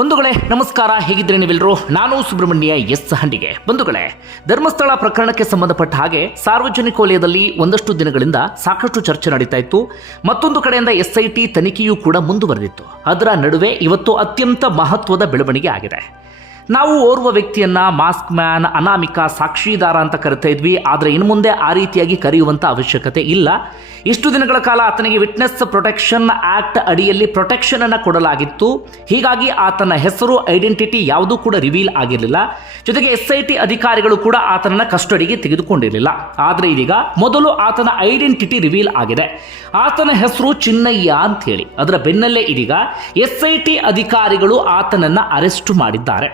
ಬಂಧುಗಳೇ, ನಮಸ್ಕಾರ. ಹೇಗಿದ್ರೆ ನೀವೆಲ್ಲರೂ? ನಾನು ಸುಬ್ರಹ್ಮಣ್ಯ ಎಸ್ ಹಂಡಿಗೆ. ಬಂಧುಗಳೇ, ಧರ್ಮಸ್ಥಳ ಪ್ರಕರಣಕ್ಕೆ ಸಂಬಂಧಪಟ್ಟ ಹಾಗೆ ಸಾರ್ವಜನಿಕ ವಲಯದಲ್ಲಿ ಒಂದಷ್ಟು ದಿನಗಳಿಂದ ಸಾಕಷ್ಟು ಚರ್ಚೆ ನಡೀತಾ ಇತ್ತು. ಮತ್ತೊಂದು ಕಡೆಯಿಂದ ಎಸ್ಐಟಿ ತನಿಖೆಯೂ ಕೂಡ ಮುಂದುವರೆದಿತ್ತು. ಅದರ ನಡುವೆ ಇವತ್ತು ಅತ್ಯಂತ ಮಹತ್ವದ ಬೆಳವಣಿಗೆ ಆಗಿದೆ. ನಾವು ಓರ್ವ ವ್ಯಕ್ತಿಯನ್ನ ಮಾಸ್ಕ್ ಮ್ಯಾನ್, ಅನಾಮಿಕ, ಸಾಕ್ಷಿದಾರ ಅಂತ ಕರಿತಾ ಇದ್ವಿ. ಆದರೆ ಇನ್ನು ಮುಂದೆ ಆ ರೀತಿಯಾಗಿ ಕರೆಯುವಂತ ಅವಶ್ಯಕತೆ ಇಲ್ಲ. ಇಷ್ಟು ದಿನಗಳ ಕಾಲ ಆತನಿಗೆ ವಿಟ್ನೆಸ್ ಪ್ರೊಟೆಕ್ಷನ್ ಆಕ್ಟ್ ಅಡಿಯಲ್ಲಿ ಪ್ರೊಟೆಕ್ಷನ್ ಅನ್ನ ಕೊಡಲಾಗಿತ್ತು. ಹೀಗಾಗಿ ಆತನ ಹೆಸರು, ಐಡೆಂಟಿಟಿ ಯಾವುದೂ ಕೂಡ ರಿವೀಲ್ ಆಗಿರಲಿಲ್ಲ. ಜೊತೆಗೆ ಎಸ್ ಐ ಟಿ ಅಧಿಕಾರಿಗಳು ಕೂಡ ಆತನನ್ನ ಕಸ್ಟಡಿಗೆ ತೆಗೆದುಕೊಂಡಿರಲಿಲ್ಲ. ಆದರೆ ಇದೀಗ ಮೊದಲು ಆತನ ಐಡೆಂಟಿಟಿ ರಿವೀಲ್ ಆಗಿದೆ. ಆತನ ಹೆಸರು ಚಿನ್ನಯ್ಯ ಅಂತ ಹೇಳಿ ಅದರ ಬೆನ್ನಲ್ಲೇ ಇದೀಗ ಎಸ್ ಐ ಟಿ ಅಧಿಕಾರಿಗಳು ಆತನನ್ನ ಅರೆಸ್ಟ್ ಮಾಡಿದ್ದಾರೆ.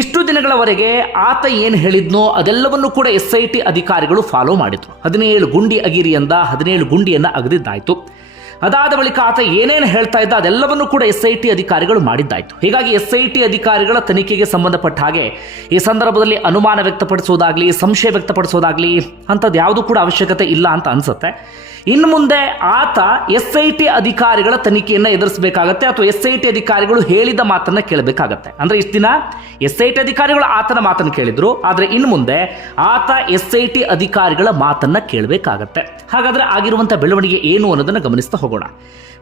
ಇಷ್ಟು ದಿನಗಳವರೆಗೆ ಆತ ಏನು ಹೇಳಿದ್ನೋ ಅದೆಲ್ಲವನ್ನು ಕೂಡ ಎಸ್ ಐ ಟಿ ಅಧಿಕಾರಿಗಳು ಫಾಲೋ ಮಾಡಿದ್ರು. ಹದಿನೇಳು ಗುಂಡಿ ಅಗಿರಿಯಿಂದ ಹದಿನೇಳು ಗುಂಡಿಯನ್ನು ಅಗದಿದ್ದಾಯ್ತು. ಅದಾದ ಬಳಿಕ ಆತ ಏನೇನು ಹೇಳ್ತಾ ಇದ್ದ ಅದೆಲ್ಲವನ್ನು ಕೂಡ ಎಸ್ ಐ ಟಿ ಅಧಿಕಾರಿಗಳು ಮಾಡಿದ್ದಾಯಿತು. ಹೀಗಾಗಿ ಎಸ್ ಐ ಟಿ ಅಧಿಕಾರಿಗಳ ತನಿಖೆಗೆ ಸಂಬಂಧಪಟ್ಟ ಹಾಗೆ ಈ ಸಂದರ್ಭದಲ್ಲಿ ಅನುಮಾನ ವ್ಯಕ್ತಪಡಿಸೋದಾಗಲಿ ಸಂಶಯ ವ್ಯಕ್ತಪಡಿಸೋದಾಗ್ಲಿ ಅಂಥದ್ದು ಯಾವುದು ಕೂಡ ಅವಶ್ಯಕತೆ ಇಲ್ಲ ಅಂತ ಅನ್ಸುತ್ತೆ. ಇನ್ನು ಮುಂದೆ ಆತ ಎಸ್ ಐ ಟಿ ಅಧಿಕಾರಿಗಳ ತನಿಖೆಯನ್ನು ಎದುರಿಸಬೇಕಾಗತ್ತೆ ಅಥವಾ ಎಸ್ ಐ ಟಿ ಅಧಿಕಾರಿಗಳು ಹೇಳಿದ ಮಾತನ್ನ ಕೇಳಬೇಕಾಗತ್ತೆ. ಅಂದ್ರೆ ಇಷ್ಟು ದಿನ ಎಸ್ ಐ ಟಿ ಅಧಿಕಾರಿಗಳು ಆತನ ಮಾತನ್ನು ಕೇಳಿದ್ರು, ಆದ್ರೆ ಇನ್ನು ಮುಂದೆ ಆತ ಎಸ್ ಐ ಟಿ ಅಧಿಕಾರಿಗಳ ಮಾತನ್ನ ಕೇಳಬೇಕಾಗತ್ತೆ. ಹಾಗಾದ್ರೆ ಆಗಿರುವಂತ ಬೆಳವಣಿಗೆ ಏನು ಅನ್ನೋದನ್ನ ಗಮನಿಸ್ತಾ ಹೋಗೋಣ.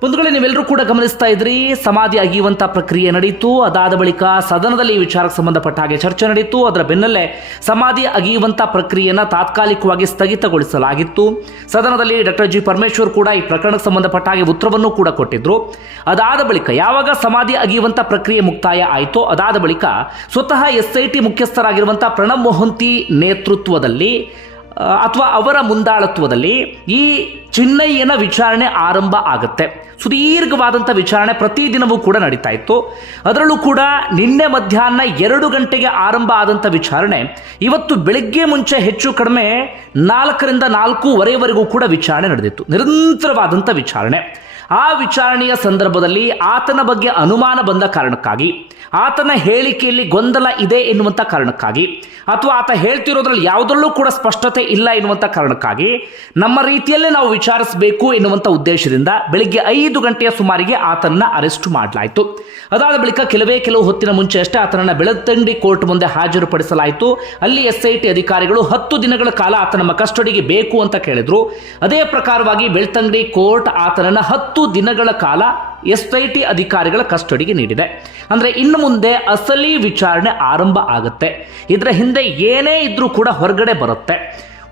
ಬಂಧುಗಳೇ, ನೀವೆಲ್ಲರೂ ಕೂಡ ಗಮನಿಸ್ತಾ ಇದ್ರಿ, ಸಮಾಧಿ ಅಗಿಯುವಂತಹ ಪ್ರಕ್ರಿಯೆ ನಡೆಯಿತು ಅದಾದ ಬಳಿಕ ಸದನದಲ್ಲಿ ಈ ವಿಚಾರಕ್ಕೆ ಸಂಬಂಧಪಟ್ಟ ಹಾಗೆ ಚರ್ಚೆ ನಡೆಯಿತು ಅದರ ಬೆನ್ನಲ್ಲೇ ಸಮಾಧಿ ಅಗಿಯುವಂಥ ಪ್ರಕ್ರಿಯೆಯನ್ನ ತಾತ್ಕಾಲಿಕವಾಗಿ ಸ್ಥಗಿತಗೊಳಿಸಲಾಗಿತ್ತು. ಸದನದಲ್ಲಿ ಡಾಕ್ಟರ್ ಜಿ ಪರಮೇಶ್ವರ್ ಕೂಡ ಈ ಪ್ರಕರಣಕ್ಕೆ ಸಂಬಂಧಪಟ್ಟ ಹಾಗೆ ಉತ್ತರವನ್ನು ಕೂಡ ಕೊಟ್ಟಿದ್ರು. ಅದಾದ ಬಳಿಕ ಯಾವಾಗ ಸಮಾಧಿ ಅಗಿಯುವಂಥ ಪ್ರಕ್ರಿಯೆ ಮುಕ್ತಾಯ ಆಯಿತೋ, ಅದಾದ ಬಳಿಕ ಸ್ವತಃ ಎಸ್ ಐ ಪ್ರಣಬ್ ಮೊಹಂತಿ ನೇತೃತ್ವದಲ್ಲಿ ಅಥವಾ ಅವರ ಮುಂದಾಳತ್ವದಲ್ಲಿ ಈ ಚಿನ್ನಯ್ಯನ ವಿಚಾರಣೆ ಆರಂಭ ಆಗುತ್ತೆ. ಸುದೀರ್ಘವಾದಂಥ ವಿಚಾರಣೆ ಪ್ರತಿದಿನವೂ ಕೂಡ ನಡೀತಾ ಇತ್ತು. ಅದರಲ್ಲೂ ಕೂಡ ನಿನ್ನೆ ಮಧ್ಯಾಹ್ನ ಎರಡು ಗಂಟೆಗೆ ಆರಂಭ ಆದಂಥ ವಿಚಾರಣೆ, ಇವತ್ತು ಬೆಳಗ್ಗೆ ಮುಂಚೆ ಹೆಚ್ಚು ಕಡಿಮೆ ನಾಲ್ಕರಿಂದ ನಾಲ್ಕೂವರೆವರೆಗೂ ಕೂಡ ವಿಚಾರಣೆ ನಡೆದಿತ್ತು. ನಿರಂತರವಾದಂಥ ವಿಚಾರಣೆ. ಆ ವಿಚಾರಣೆಯ ಸಂದರ್ಭದಲ್ಲಿ ಆತನ ಬಗ್ಗೆ ಅನುಮಾನ ಬಂದ ಕಾರಣಕ್ಕಾಗಿ, ಆತನ ಹೇಳಿಕೆಯಲ್ಲಿ ಗೊಂದಲ ಇದೆ ಎನ್ನುವಂಥ ಕಾರಣಕ್ಕಾಗಿ, ಅಥವಾ ಆತ ಹೇಳ್ತಿರೋದ್ರಲ್ಲಿ ಯಾವುದರಲ್ಲೂ ಕೂಡ ಸ್ಪಷ್ಟತೆ ಇಲ್ಲ ಎನ್ನುವಂಥ ಕಾರಣಕ್ಕಾಗಿ ನಮ್ಮ ರೀತಿಯಲ್ಲೇ ನಾವು ವಿಚಾರಿಸಬೇಕು ಎನ್ನುವಂಥ ಉದ್ದೇಶದಿಂದ ಬೆಳಿಗ್ಗೆ ಐದು ಗಂಟೆಯ ಸುಮಾರಿಗೆ ಆತನನ್ನ ಅರೆಸ್ಟ್ ಮಾಡಲಾಯಿತು. ಅದಾದ ಬಳಿಕ ಕೆಲವೇ ಕೆಲವು ಹೊತ್ತಿನ ಮುಂಚೆ ಅಷ್ಟೇ ಆತನನ್ನ ಬೆಳತಂಡಿ ಕೋರ್ಟ್ ಮುಂದೆ ಹಾಜರುಪಡಿಸಲಾಯಿತು. ಅಲ್ಲಿ ಎಸ್ ಐ ಟಿ ಅಧಿಕಾರಿಗಳು ಹತ್ತು ದಿನಗಳ ಕಾಲ ಆತ ನಮ್ಮ ಕಸ್ಟಡಿಗೆ ಬೇಕು ಅಂತ ಕೇಳಿದ್ರು. ಅದೇ ಪ್ರಕಾರವಾಗಿ ಬೆಳ್ತಂಗಡಿ ಕೋರ್ಟ್ ಆತನನ್ನ ಹತ್ತು ದಿನಗಳ ಕಾಲ ಎಸ್ ಐ ಟಿ ಅಧಿಕಾರಿಗಳ ಕಸ್ಟಡಿಗೆ ನೀಡಿದೆ. ಅಂದ್ರೆ ಇನ್ನು ಮುಂದೆ ಅಸಲಿ ವಿಚಾರಣೆ ಆರಂಭ ಆಗುತ್ತೆ. ಇದರ ಹಿಂದೆ ಏನೇ ಇದ್ರೂ ಕೂಡ ಹೊರಗಡೆ ಬರುತ್ತೆ.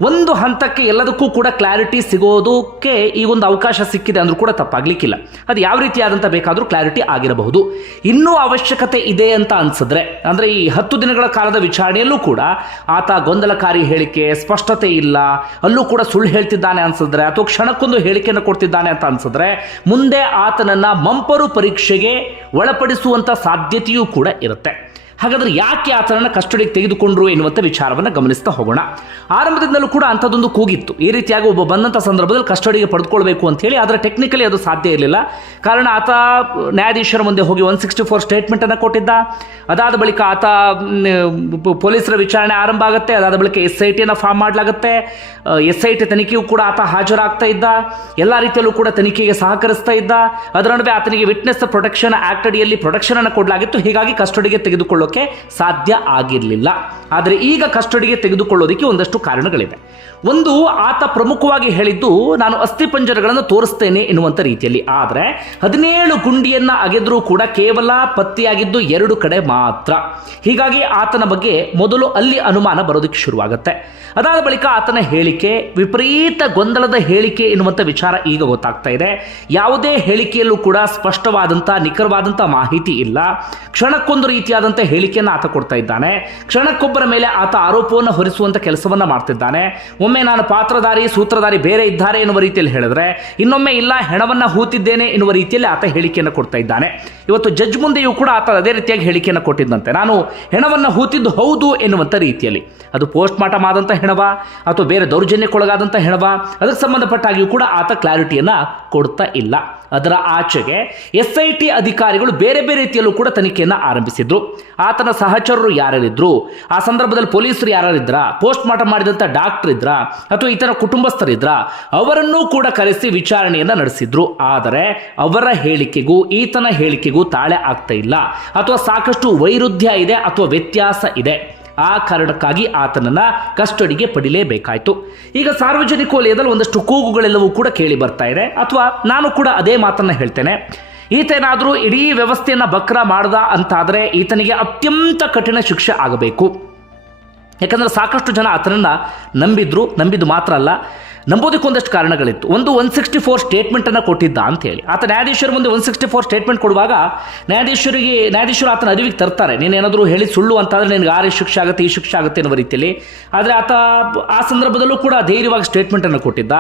ಒಂದು ಹಂತಕ್ಕೆ ಎಲ್ಲದಕ್ಕೂ ಕೂಡ ಕ್ಲಾರಿಟಿ ಸಿಗೋದಕ್ಕೆ ಈ ಒಂದು ಅವಕಾಶ ಸಿಕ್ಕಿದೆ ಅಂದ್ರೂ ಕೂಡ ತಪ್ಪಾಗ್ಲಿಕ್ಕಿಲ್ಲ. ಅದು ಯಾವ ರೀತಿಯಾದಂಥ ಬೇಕಾದರೂ ಕ್ಲಾರಿಟಿ ಆಗಿರಬಹುದು. ಇನ್ನೂ ಅವಶ್ಯಕತೆ ಇದೆ ಅಂತ ಅನ್ಸಿದ್ರೆ, ಅಂದರೆ ಈ ಹತ್ತು ದಿನಗಳ ಕಾಲದ ವಿಚಾರಣೆಯಲ್ಲೂ ಕೂಡ ಆತ ಗೊಂದಲಕಾರಿ ಹೇಳಿಕೆ, ಸ್ಪಷ್ಟತೆ ಇಲ್ಲ, ಅಲ್ಲೂ ಕೂಡ ಸುಳ್ಳು ಹೇಳ್ತಿದ್ದಾನೆ ಅನ್ಸಿದ್ರೆ, ಅಥವಾ ಕ್ಷಣಕ್ಕೊಂದು ಹೇಳಿಕೆಯನ್ನು ಕೊಡ್ತಿದ್ದಾನೆ ಅಂತ ಅನ್ಸಿದ್ರೆ, ಮುಂದೆ ಆತನನ್ನು ಮಂಪರು ಪರೀಕ್ಷೆಗೆ ಒಳಪಡಿಸುವಂಥ ಸಾಧ್ಯತೆಯೂ ಕೂಡ ಇರುತ್ತೆ. ಹಾಗಾದ್ರೆ ಯಾಕೆ ಆತನನ್ನ ಕಸ್ಟಡಿಗೆ ತೆಗೆದುಕೊಂಡ್ರು ಎನ್ನುವಂಥ ವಿಚಾರವನ್ನು ಗಮನಿಸ್ತಾ ಹೋಗೋಣ. ಆರಂಭದಿಂದಲೂ ಕೂಡ ಅಂಥದ್ದೊಂದು ಕೂಗಿತ್ತು. ಈ ರೀತಿಯಾಗಿ ಒಬ್ಬ ಬಂದಂಥ ಸಂದರ್ಭದಲ್ಲಿ ಕಸ್ಟಡಿಗೆ ಪಡೆದುಕೊಳ್ಬೇಕು ಅಂತ ಹೇಳಿ, ಆದರೆ ಟೆಕ್ನಿಕಲಿ ಅದು ಸಾಧ್ಯ ಇರಲಿಲ್ಲ. ಕಾರಣ ಆತ ನ್ಯಾಯಾಧೀಶರ ಮುಂದೆ ಹೋಗಿ ಒನ್ ಸಿಕ್ಸ್ಟಿ ಫೋರ್ ಸ್ಟೇಟ್ಮೆಂಟನ್ನು ಕೊಟ್ಟಿದ್ದ. ಅದಾದ ಬಳಿಕ ಆತ ಪೊಲೀಸರ ವಿಚಾರಣೆ ಆರಂಭ ಆಗುತ್ತೆ. ಅದಾದ ಬಳಿಕ ಎಸ್ ಐ ಟಿಯನ್ನು ಫಾರ್ಮ್ ಮಾಡಲಾಗುತ್ತೆ. ಎಸ್ ಐ ಟಿ ತನಿಖೆಯೂ ಕೂಡ ಆತ ಹಾಜರಾಗ್ತಾ ಇದ್ದ. ಎಲ್ಲ ರೀತಿಯಲ್ಲೂ ಕೂಡ ತನಿಖೆಗೆ ಸಹಕರಿಸ್ತಾ ಇದ್ದ. ಅದರ ನಡುವೆ ಆತನಿಗೆ ವಿಟ್ನೆಸ್ ಪ್ರೊಟೆಕ್ಷನ್ ಆಕ್ಟ್ ಅಡಿಯಲ್ಲಿ ಪ್ರೊಟೆಕ್ಷನ್ ಅನ್ನು ಕೊಡಲಾಗಿತ್ತು. ಹೀಗಾಗಿ ಕಸ್ಟಡಿಗೆ ತೆಗೆದುಕೊಳ್ಳೋಕೆ ಸಾಧ್ಯ ಆಗಿರಲಿಲ್ಲ. ಆದರೆ ಈಗ ಕಸ್ಟಡಿಗೆ ತೆಗೆದುಕೊಳ್ಳೋದಕ್ಕೆ ಒಂದಷ್ಟು ಕಾರಣಗಳಿವೆ. ಒಂದು, ಆತ ಪ್ರಮುಖವಾಗಿ ಹೇಳಿದ್ದು, ನಾನು ಅಸ್ಥಿಪಂಜರಗಳನ್ನು ತೋರಿಸ್ತೇನೆ ಎನ್ನುವಂಥ ರೀತಿಯಲ್ಲಿ. ಆದರೆ, ಹದಿನೇಳು ಗುಂಡಿಯನ್ನು ಅಗೆದ್ರೂ ಕೂಡ ಕೇವಲ ಪತ್ತೆಯಾಗಿದ್ದು ಎರಡು ಕಡೆ ಮಾತ್ರ. ಹೀಗಾಗಿ ಆತನ ಬಗ್ಗೆ ಮೊದಲು ಅಲ್ಲಿ ಅನುಮಾನ ಬರೋದಕ್ಕೆ ಶುರುವಾಗುತ್ತೆ. ಅದಾದ ಬಳಿಕ ಆತನ ಹೇಳಿಕೆ, ವಿಪರೀತ ಗೊಂದಲದ ಹೇಳಿಕೆ ಎನ್ನುವಂಥ ವಿಚಾರ ಈಗ ಗೊತ್ತಾಗ್ತಾ ಇದೆ. ಯಾವುದೇ ಹೇಳಿಕೆಯಲ್ಲೂ ಕೂಡ ಸ್ಪಷ್ಟವಾದಂಥ ನಿಖರವಾದಂಥ ಮಾಹಿತಿ ಇಲ್ಲ. ಕ್ಷಣಕ್ಕೊಂದು ರೀತಿಯಾದಂಥ ಹೇಳಿಕೆಯನ್ನು ಆತ ಕೊಡ್ತಾ ಇದ್ದಾನೆ. ಕ್ಷಣಕ್ಕೊಬ್ಬರ ಮೇಲೆ ಆತ ಆರೋಪವನ್ನು ಹೊರಿಸುವಂಥ ಕೆಲಸವನ್ನ ಮಾಡ್ತಿದ್ದಾನೆ. ಒಮ್ಮೆ ನಾನು ಪಾತ್ರಧಾರಿ, ಸೂತ್ರಧಾರಿ ಬೇರೆ ಇದ್ದಾರೆ ಎನ್ನುವ ರೀತಿಯಲ್ಲಿ ಹೇಳಿದ್ರೆ, ಇನ್ನೊಮ್ಮೆ ಇಲ್ಲ, ಹೆಣವನ್ನ ಹೂತಿದ್ದೇನೆ ಎನ್ನುವ ರೀತಿಯಲ್ಲಿ ಆತ ಹೇಳಿಕೆಯನ್ನು ಕೊಡ್ತಾ ಇದ್ದಾನೆ. ಇವತ್ತು ಜಡ್ಜ್ ಮುಂದೆಯೂ ಕೂಡ ಆತ ಅದೇ ರೀತಿಯಾಗಿ ಹೇಳಿಕೆಯನ್ನು ಕೊಟ್ಟಿದ್ದಂತೆ. ನಾನು ಹೆಣವನ್ನ ಹೂತಿದ್ದು ಹೌದು ಎನ್ನುವಂಥ ರೀತಿಯಲ್ಲಿ. ಅದು ಪೋಸ್ಟ್ ಮಾರ್ಟಮ್ ಆದಂಥ ಹೆಣವ, ಅಥವಾ ಬೇರೆ ದೌರ್ಜನ್ಯಕ್ಕೊಳಗಾದಂಥ ಹೆಣವ, ಅದಕ್ಕೆ ಸಂಬಂಧಪಟ್ಟಾಗಿಯೂ ಕೂಡ ಆತ ಕ್ಲಾರಿಟಿಯನ್ನ ಕೊಡ್ತಾ ಇಲ್ಲ. ಅದರ ಆಚೆಗೆ ಎಸ್ ಐ ಟಿ ಅಧಿಕಾರಿಗಳು ಬೇರೆ ಬೇರೆ ರೀತಿಯಲ್ಲೂ ಕೂಡ ತನಿಖೆಯನ್ನು ಆರಂಭಿಸಿದ್ರು. ಆತನ ಸಹಚರರು ಯಾರಿದ್ರು ಆ ಸಂದರ್ಭದಲ್ಲಿ ಪೊಲೀಸರು ಯಾರಿದ್ರ ಪೋಸ್ಟ್ ಮಾರ್ಟಮ್ ಮಾಡಿದಂಥ ಡಾಕ್ಟರ್ ಇದ್ರ? ಅಥವಾ ಇತರ ಕುಟುಂಬಸ್ಥರಿದ್ರ? ಅವರನ್ನೂ ಕೂಡ ಕರೆಸಿ ವಿಚಾರಣೆಯನ್ನ ನಡೆಸಿದ್ರು. ಆದರೆ ಅವರ ಹೇಳಿಕೆಗೂ, ಈತನ ಹೇಳಿಕೆಗೂ ತಾಳೆ ಆಗ್ತಾ ಇಲ್ಲ. ಅಥವಾ ಸಾಕಷ್ಟು ವೈರುಧ್ಯ ಇದೆ, ಅಥವಾ ವ್ಯತ್ಯಾಸ ಇದೆ. ಆ ಕಾರಣಕ್ಕಾಗಿ ಆತನನ್ನ ಕಸ್ಟಡಿಗೆ ಪಡಿಲೇಬೇಕಾಯ್ತು. ಈಗ ಸಾರ್ವಜನಿಕ ವಲಯದಲ್ಲಿ ಒಂದಷ್ಟು ಕೂಗುಗಳೆಲ್ಲವೂ ಕೂಡ ಕೇಳಿ ಬರ್ತಾ ಇದೆ. ಅಥವಾ ನಾನು ಕೂಡ ಅದೇ ಮಾತನ್ನ ಹೇಳ್ತೇನೆ. ಈತೇನಾದರೂ ಇಡೀ ವ್ಯವಸ್ಥೆಯನ್ನು ಬಕ್ರ ಮಾಡ್ದ ಅಂತಾದರೆ ಈತನಿಗೆ ಅತ್ಯಂತ ಕಠಿಣ ಶಿಕ್ಷೆ ಆಗಬೇಕು. ಯಾಕಂದರೆ ಸಾಕಷ್ಟು ಜನ ಆತನನ್ನು ನಂಬಿದ್ರು, ನಂಬಿದ್ದು ಮಾತ್ರ ಅಲ್ಲ. ನಂಬೋದಕ್ಕೆ ಒಂದಷ್ಟು ಕಾರಣಗಳಿತ್ತು. ಒಂದು ಒನ್ ಸಿಕ್ಸ್ಟಿ ಫೋರ್ ಸ್ಟೇಟ್ಮೆಂಟನ್ನು ಕೊಟ್ಟಿದ್ದ ಅಂತ ಹೇಳಿ. ಆತ ನ್ಯಾಯಾಧೀಶರ ಮುಂದೆ ಒನ್ ಸಿಕ್ಸ್ಟಿ ಫೋರ್ ಸ್ಟೇಟ್ಮೆಂಟ್ ಕೊಡುವಾಗ ನ್ಯಾಯಾಧೀಶರಿಗೆ, ನ್ಯಾಯಾಧೀಶರು ಆತನ ಅರಿವಿಗೆ ತರ್ತಾರೆ. ನೀನೇನಾದರೂ ಹೇಳಿ ಸುಳ್ಳು ಅಂತಾದರೆ ನಿನಗೆ ಆರು ಶಿಕ್ಷೆ ಆಗುತ್ತೆ, ಈ ಶಿಕ್ಷೆ ಆಗುತ್ತೆ ಅನ್ನೋ ರೀತಿಯಲ್ಲಿ. ಆದರೆ ಆತ ಆ ಸಂದರ್ಭದಲ್ಲೂ ಕೂಡ ಧೈರ್ಯವಾಗಿ ಸ್ಟೇಟ್ಮೆಂಟನ್ನು ಕೊಟ್ಟಿದ್ದ.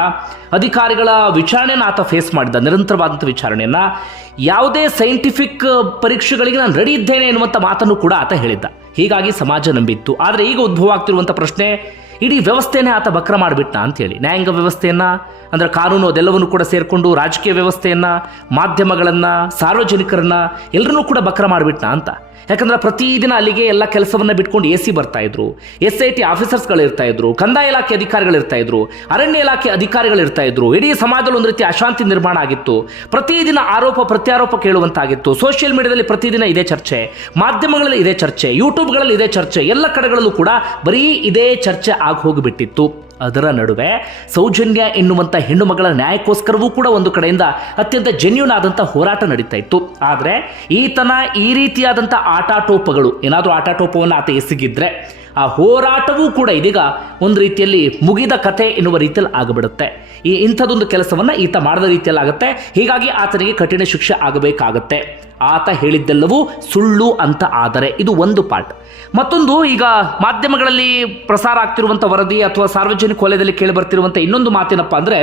ಅಧಿಕಾರಿಗಳ ವಿಚಾರಣೆಯನ್ನು ಆತ ಫೇಸ್ ಮಾಡಿದ್ದ ನಿರಂತರವಾದಂಥ ವಿಚಾರಣೆಯನ್ನು. ಯಾವುದೇ ಸೈಂಟಿಫಿಕ್ ಪರೀಕ್ಷೆಗಳಿಗೆ ನಾನು ರೆಡಿ ಇದ್ದೇನೆ ಎನ್ನುವಂಥ ಮಾತನ್ನು ಕೂಡ ಆತ ಹೇಳಿದ್ದ. ಹೀಗಾಗಿ ಸಮಾಜ ನಂಬಿತ್ತು. ಆದರೆ ಈಗ ಉದ್ಭವ ಆಗ್ತಿರುವಂಥ ಪ್ರಶ್ನೆ ಇಡೀ ವ್ಯವಸ್ಥೆನೇ ಆತ ಬಕ್ರ ಮಾಡಿಬಿಟ್ಟ ಅಂತೇಳಿ ನ್ಯಾಯಾಂಗ ವ್ಯವಸ್ಥೆಯನ್ನ, ಅಂದ್ರೆ ಕಾನೂನು ಅದೆಲ್ಲವನ್ನು ಕೂಡ ಸೇರಿಕೊಂಡು ರಾಜಕೀಯ ವ್ಯವಸ್ಥೆಯನ್ನ, ಮಾಧ್ಯಮಗಳನ್ನ, ಸಾರ್ವಜನಿಕರನ್ನ ಎಲ್ಲರನ್ನೂ ಕೂಡ ಬಕ್ರ ಮಾಡಿಬಿಟ್ಟ ಅಂತ. ಯಾಕಂದ್ರೆ ಪ್ರತಿದಿನ ಅಲ್ಲಿಗೆ ಎಲ್ಲ ಕೆಲಸವನ್ನ ಬಿಟ್ಕೊಂಡು ಎ ಸಿ ಬರ್ತಾ ಇದ್ರು, ಎಸ್ ಐ ಟಿ ಆಫೀಸರ್ಸ್ಗಳು ಇರ್ತಾ ಇದ್ರು, ಕಂದಾಯ ಇಲಾಖೆ ಅಧಿಕಾರಿಗಳು ಇರ್ತಾ ಇದ್ರು, ಅರಣ್ಯ ಇಲಾಖೆ ಅಧಿಕಾರಿಗಳು ಇರ್ತಾ ಇದ್ರು, ಇಡೀ ಸಮಾಜದಲ್ಲಿ ಒಂದು ರೀತಿ ಅಶಾಂತಿ ನಿರ್ಮಾಣ ಆಗಿತ್ತು. ಪ್ರತಿದಿನ ಆರೋಪ, ಪ್ರತ್ಯಾರೋಪ ಕೇಳುವಂತಾಗಿತ್ತು. ಸೋಷಿಯಲ್ ಮೀಡಿಯಾದಲ್ಲಿ ಪ್ರತಿದಿನ ಇದೇ ಚರ್ಚೆ, ಮಾಧ್ಯಮಗಳಲ್ಲಿ ಇದೇ ಚರ್ಚೆ ಯೂಟ್ಯೂಬ್ಗಳಲ್ಲಿ ಇದೇ ಚರ್ಚೆ, ಎಲ್ಲ ಕಡೆಗಳಲ್ಲೂ ಕೂಡ ಬರೀ ಇದೇ ಚರ್ಚೆ ಆಗಿ ಹೋಗಿಬಿಟ್ಟಿತ್ತು. ಅದರ ನಡುವೆ ಸೌಜನ್ಯ ಎನ್ನುವಂಥ ಹೆಣ್ಣು ಮಗಳ ನ್ಯಾಯಕ್ಕೋಸ್ಕರವೂ ಕೂಡ ಒಂದು ಕಡೆಯಿಂದ ಅತ್ಯಂತ ಜೆನ್ಯೂನ್ ಆದಂಥ ಹೋರಾಟ ನಡೀತಾ ಇತ್ತು. ಆದರೆ ಈತನ ಈ ರೀತಿಯಾದಂಥ ಆಟಾಟೋಪಗಳು, ಏನಾದರೂ ಆಟಾಟೋಪವನ್ನು ಆತ ಎಸಗಿದ್ರೆ ಆ ಹೋರಾಟವೂ ಕೂಡ ಇದೀಗ ಒಂದು ರೀತಿಯಲ್ಲಿ ಮುಗಿದ ಕತೆ ಎನ್ನುವ ರೀತಿಯಲ್ಲಿ ಆಗಿಬಿಡುತ್ತೆ. ಈ ಇಂಥದೊಂದು ಕೆಲಸವನ್ನು ಈತ ಮಾಡಿದ ರೀತಿಯಲ್ಲಿ ಆಗುತ್ತೆ ಹೀಗಾಗಿ ಆತನಿಗೆ ಕಠಿಣ ಶಿಕ್ಷೆ ಆಗಬೇಕಾಗತ್ತೆ. ಆತ ಹೇಳಿದ್ದೆಲ್ಲವೂ ಸುಳ್ಳು ಅಂತ ಆದರೆ ಇದು ಒಂದು ಪಾರ್ಟ್. ಮತ್ತೊಂದು ಈಗ ಮಾಧ್ಯಮಗಳಲ್ಲಿ ಪ್ರಸಾರ ಆಗ್ತಿರುವಂಥ ವರದಿ ಅಥವಾ ಸಾರ್ವಜನಿಕ ವಲಯದಲ್ಲಿ ಕೇಳಿ ಬರ್ತಿರುವಂಥ ಇನ್ನೊಂದು ಮಾತೇನಪ್ಪ ಅಂದರೆ,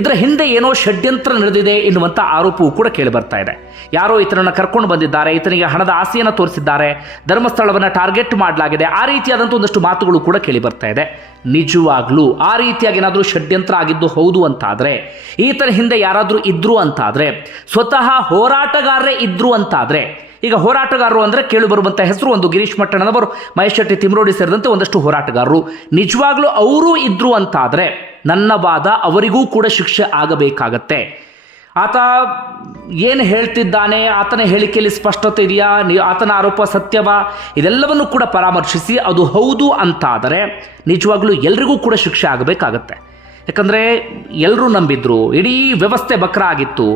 ಇದರ ಹಿಂದೆ ಏನೋ ಷಡ್ಯಂತ್ರ ನಡೆದಿದೆ ಎನ್ನುವಂಥ ಆರೋಪವೂ ಕೂಡ ಕೇಳಿ ಬರ್ತಾ ಇದೆ. ಯಾರೋ ಈತನನ್ನು ಕರ್ಕೊಂಡು ಬಂದಿದ್ದಾರೆ, ಈತನಿಗೆ ಹಣದ ಆಸೆಯನ್ನು ತೋರಿಸಿದ್ದಾರೆ, ಧರ್ಮಸ್ಥಳವನ್ನು ಟಾರ್ಗೆಟ್ ಮಾಡಲಾಗಿದೆ, ಆ ರೀತಿಯಾದಂಥ ಒಂದಷ್ಟು ಮಾತುಗಳು ಕೂಡ ಕೇಳಿ ಬರ್ತಾ ಇದೆ. ನಿಜವಾಗ್ಲೂ ಆ ರೀತಿಯಾಗಿ ಏನಾದರೂ ಷಡ್ಯಂತ್ರ ಆಗಿದ್ದು ಹೌದು ಅಂತಾದರೆ, ಈತನ ಹಿಂದೆ ಯಾರಾದರೂ ಇದ್ರು ಅಂತಾದರೆ, ಸ್ವತಃ ಹೋರಾಟಗಾರರೇ ಇದ್ರು ಅಂತಾದರೆ, ಈಗ ಹೋರಾಟಗಾರರು ಅಂದರೆ ಕೇಳಿ ಬರುವಂಥ ಹೆಸರು ಒಂದು ಗಿರೀಶ್ ಮಟ್ಟಣ್ಣನವರು, ಮಹೇಶ್ ಶೆಟ್ಟಿ ತಿಮ್ರೋಡಿ ಸೇರಿದಂತೆ ಒಂದಷ್ಟು ಹೋರಾಟಗಾರರು. ನಿಜವಾಗ್ಲೂ ಅವರು ಇದ್ರು ಅಂತಾದರೆ, ನನ್ನ ವಾದ ಅವರಿಗೂ ಕೂಡ ಶಿಕ್ಷೆ ಆಗಬೇಕಾಗತ್ತೆ. ಆತ ಏನು ಹೇಳ್ತಿದ್ದಾನೆ? ಆತನ ಹೇಳಿಕೆಯಲ್ಲಿ ಸ್ಪಷ್ಟತೆ ಇದೆಯಾ? ಆತನ ಆರೋಪ ಸತ್ಯವಾ? ಇದೆಲ್ಲವನ್ನು ಕೂಡ ಪರಾಮರ್ಶಿಸಿ ಅದು ಹೌದು ಅಂತಾದರೆ, ನಿಜವಾಗ್ಲೂ ಎಲ್ರಿಗೂ ಕೂಡ ಶಿಕ್ಷೆ ಆಗಬೇಕಾಗತ್ತೆ. ಯಾಕಂದರೆ ಎಲ್ಲರೂ ನಂಬಿದ್ರು, ಇಡೀ ವ್ಯವಸ್ಥೆ ಬಕ್ರ ಆಗಿತ್ತು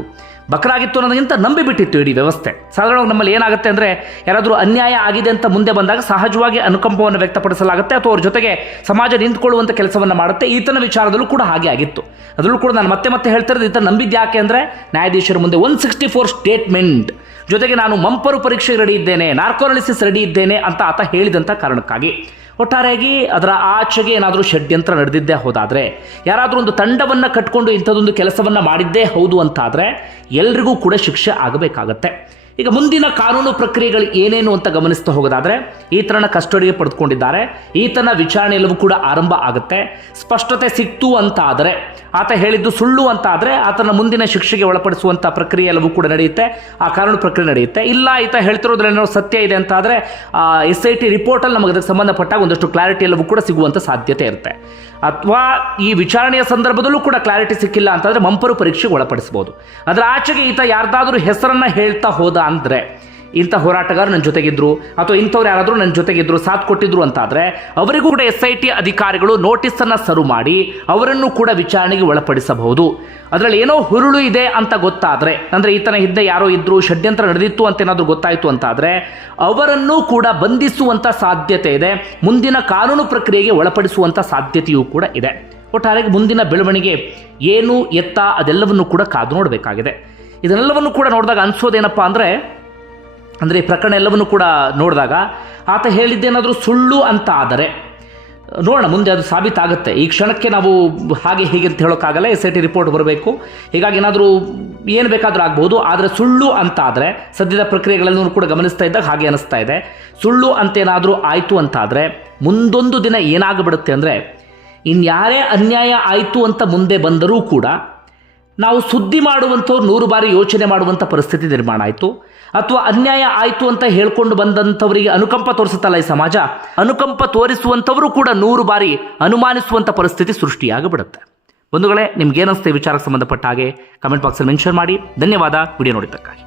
ಬಕ್ರ ಆಗಿತ್ತು ಅನ್ನೋದಕ್ಕಿಂತ ನಂಬಿಬಿಟ್ಟಿತ್ತು ಇಡೀ ವ್ಯವಸ್ಥೆ. ಸಾಧಾರಣವಾಗಿ ನಮ್ಮಲ್ಲಿ ಏನಾಗುತ್ತೆ ಅಂದರೆ ಯಾರಾದರೂ ಅನ್ಯಾಯ ಆಗಿದೆ ಅಂತ ಮುಂದೆ ಬಂದಾಗ ಸಹಜವಾಗಿ ಅನುಕಂಪವನ್ನು ವ್ಯಕ್ತಪಡಿಸಲಾಗುತ್ತೆ ಅಥವಾ ಅವ್ರ ಜೊತೆಗೆ ಸಮಾಜ ನಿಂತ್ಕೊಳ್ಳುವಂಥ ಕೆಲಸವನ್ನು ಮಾಡುತ್ತೆ. ಈತನ ವಿಚಾರದಲ್ಲೂ ಕೂಡ ಹಾಗೆ ಆಗಿತ್ತು. ಅದರಲ್ಲೂ ಕೂಡ ನಾನು ಮತ್ತೆ ಮತ್ತೆ ಹೇಳ್ತಿರೋದು ಈತ ನಂಬಿದ್ದು ಯಾಕೆ ಅಂದರೆ ನ್ಯಾಯಾಧೀಶರ ಮುಂದೆ ಒನ್ ಸಿಕ್ಸ್ಟಿ ಫೋರ್ ಸ್ಟೇಟ್ಮೆಂಟ್ ಜೊತೆಗೆ ನಾನು ಮಂಪರು ಪರೀಕ್ಷೆಗೆ ರೆಡಿ ಇದ್ದೇನೆ ನಾರ್ಕೋನಾಲಿಸಿಸ್ ರೆಡಿ ಇದ್ದೇನೆ ಅಂತ ಆತ ಹೇಳಿದಂಥ ಕಾರಣಕ್ಕಾಗಿ. ಒಟ್ಟಾರೆಯಾಗಿ ಅದರ ಆಚೆಗೆ ಏನಾದರೂ ಷಡ್ಯಂತ್ರ ನಡೆದಿದ್ದೇ ಹೋದಾದರೆ, ಯಾರಾದರೂ ಒಂದು ತಂಡವನ್ನು ಕಟ್ಕೊಂಡು ಇಂಥದ್ದೊಂದು ಕೆಲಸವನ್ನು ಮಾಡಿದ್ದೇ ಹೌದು ಅಂತಾದರೆ, ಎಲ್ರಿಗೂ ಕೂಡ ಶಿಕ್ಷೆ ಆಗಬೇಕಾಗತ್ತೆ. ಈಗ ಮುಂದಿನ ಕಾನೂನು ಪ್ರಕ್ರಿಯೆಗಳು ಏನೇನು ಅಂತ ಗಮನಿಸ್ತಾ ಹೋಗೋದಾದ್ರೆ ಈತನ ಕಸ್ಟಡಿಗೆ ಪಡೆದುಕೊಂಡಿದ್ದಾರೆ. ಈತನ ವಿಚಾರಣೆ ಎಲ್ಲವೂ ಕೂಡ ಆರಂಭ ಆಗುತ್ತೆ. ಸ್ಪಷ್ಟತೆ ಸಿಕ್ತು ಅಂತ ಆದರೆ ಆತ ಹೇಳಿದ್ದು ಸುಳ್ಳು ಅಂತ ಆದರೆ ಆತನ ಮುಂದಿನ ಶಿಕ್ಷೆಗೆ ಒಳಪಡಿಸುವಂಥ ಪ್ರಕ್ರಿಯೆ ಎಲ್ಲವೂ ಕೂಡ ನಡೆಯುತ್ತೆ. ಆ ಕಾನೂನು ಪ್ರಕ್ರಿಯೆ ನಡೆಯುತ್ತೆ. ಇಲ್ಲ, ಈತ ಹೇಳ್ತಿರೋದ್ರಲ್ಲಿ ಏನೋ ಸತ್ಯ ಇದೆ ಅಂತ ಆದರೆ ಎಸ್ ಐ ಟಿ ರಿಪೋರ್ಟಲ್ಲಿ ನಮಗೆ ಅದಕ್ಕೆ ಸಂಬಂಧಪಟ್ಟಾಗ ಒಂದಷ್ಟು ಕ್ಲಾರಿಟಿ ಎಲ್ಲವೂ ಕೂಡ ಸಿಗುವಂಥ ಸಾಧ್ಯತೆ ಇರುತ್ತೆ. ಅಥವಾ ಈ ವಿಚಾರಣೆಯ ಸಂದರ್ಭದಲ್ಲೂ ಕೂಡ ಕ್ಲಾರಿಟಿ ಸಿಕ್ಕಿಲ್ಲ ಅಂತಂದ್ರೆ ಮಂಪರು ಪರೀಕ್ಷೆಗೆ ಒಳಪಡಿಸಬಹುದು. ಅದರ ಆಚೆಗೆ ಈತ ಯಾರ್ದಾದ್ರೂ ಹೆಸರನ್ನ ಹೇಳ್ತಾ ಹೋದ ಅಂದ್ರೆ ಇಂಥ ಹೋರಾಟಗಾರರು ನನ್ನ ಜೊತೆಗಿದ್ರು ಅಥವಾ ಇಂಥವ್ರು ಯಾರಾದರೂ ನನ್ನ ಜೊತೆಗಿದ್ರು ಸಾಥ್ ಕೊಟ್ಟಿದ್ರು ಅಂತಾದರೆ ಅವರಿಗೂ ಕೂಡ ಎಸ್ ಐ ಟಿ ಅಧಿಕಾರಿಗಳು ನೋಟಿಸನ್ನು ಸರ್ವ್ ಮಾಡಿ ಅವರನ್ನು ಕೂಡ ವಿಚಾರಣೆಗೆ ಒಳಪಡಿಸಬಹುದು. ಅದರಲ್ಲಿ ಏನೋ ಹುರುಳು ಇದೆ ಅಂತ ಗೊತ್ತಾದರೆ, ಅಂದರೆ ಈತನ ಹಿಂದೆ ಯಾರೋ ಇದ್ದರು ಷಡ್ಯಂತ್ರ ನಡೆದಿತ್ತು ಅಂತ ಏನಾದರೂ ಗೊತ್ತಾಯಿತು ಅಂತಾದರೆ ಅವರನ್ನು ಕೂಡ ಬಂಧಿಸುವಂಥ ಸಾಧ್ಯತೆ ಇದೆ, ಮುಂದಿನ ಕಾನೂನು ಪ್ರಕ್ರಿಯೆಗೆ ಒಳಪಡಿಸುವಂಥ ಸಾಧ್ಯತೆಯೂ ಕೂಡ ಇದೆ. ಒಟ್ಟಾರೆ ಮುಂದಿನ ಬೆಳವಣಿಗೆ ಏನು, ಎತ್ತ ಅದೆಲ್ಲವನ್ನು ಕೂಡ ಕಾದು ನೋಡಬೇಕಾಗಿದೆ. ಇದನ್ನೆಲ್ಲವನ್ನು ಕೂಡ ನೋಡಿದಾಗ ಅನ್ಸೋದೇನಪ್ಪ ಅಂದರೆ ಅಂದರೆ ಈ ಪ್ರಕರಣ ಎಲ್ಲವನ್ನು ಕೂಡ ನೋಡಿದಾಗ ಆತ ಹೇಳಿದ್ದೇನಾದರೂ ಸುಳ್ಳು ಅಂತ ಆದರೆ, ನೋಡೋಣ, ಮುಂದೆ ಅದು ಸಾಬೀತಾಗುತ್ತೆ. ಈ ಕ್ಷಣಕ್ಕೆ ನಾವು ಹಾಗೆ ಹೀಗೆ ಅಂತ ಹೇಳೋಕ್ಕಾಗಲ್ಲ, ಎಸ್ ಐ ಟಿ ರಿಪೋರ್ಟ್ ಬರಬೇಕು. ಹೀಗಾಗಿ ಏನಾದರೂ ಏನು ಬೇಕಾದರೂ ಆಗ್ಬೋದು, ಆದರೆ ಸುಳ್ಳು ಅಂತ ಆದರೆ, ಸದ್ಯದ ಪ್ರಕ್ರಿಯೆಗಳನ್ನು ಕೂಡ ಗಮನಿಸ್ತಾ ಇದ್ದಾಗ ಹಾಗೆ ಅನಿಸ್ತಾ ಇದೆ. ಸುಳ್ಳು ಅಂತೇನಾದರೂ ಆಯಿತು ಅಂತಾದರೆ ಮುಂದೊಂದು ದಿನ ಏನಾಗ್ಬಿಡುತ್ತೆ ಅಂದರೆ, ಇನ್ಯಾರೇ ಅನ್ಯಾಯ ಆಯಿತು ಅಂತ ಮುಂದೆ ಬಂದರೂ ಕೂಡ ನಾವು ಸುದ್ದಿ ಮಾಡುವಂಥವ್ರು ನೂರು ಬಾರಿ ಯೋಚನೆ ಮಾಡುವಂಥ ಪರಿಸ್ಥಿತಿ ನಿರ್ಮಾಣ ಆಯಿತು. ಅಥವಾ ಅನ್ಯಾಯ ಆಯಿತು ಅಂತ ಹೇಳ್ಕೊಂಡು ಬಂದಂಥವರಿಗೆ ಅನುಕಂಪ ತೋರಿಸುತ್ತಲ್ಲ ಈ ಸಮಾಜ? ಅನುಕಂಪ ತೋರಿಸುವಂಥವರು ಕೂಡ ನೂರು ಬಾರಿ ಅನುಮಾನಿಸುವಂಥ ಪರಿಸ್ಥಿತಿ ಸೃಷ್ಟಿಯಾಗಿಬಿಡುತ್ತೆ. ಬಂಧುಗಳೇ ನಿಮ್ಗೇನಿಸ್ತೆ ವಿಚಾರಕ್ಕೆ ಸಂಬಂಧಪಟ್ಟ ಹಾಗೆ, ಕಮೆಂಟ್ ಬಾಕ್ಸಲ್ಲಿ ಮೆನ್ಷನ್ ಮಾಡಿ. ಧನ್ಯವಾದ. ವಿಡಿಯೋ ನೋಡಿದ್ದಕ್ಕಾಗಿ.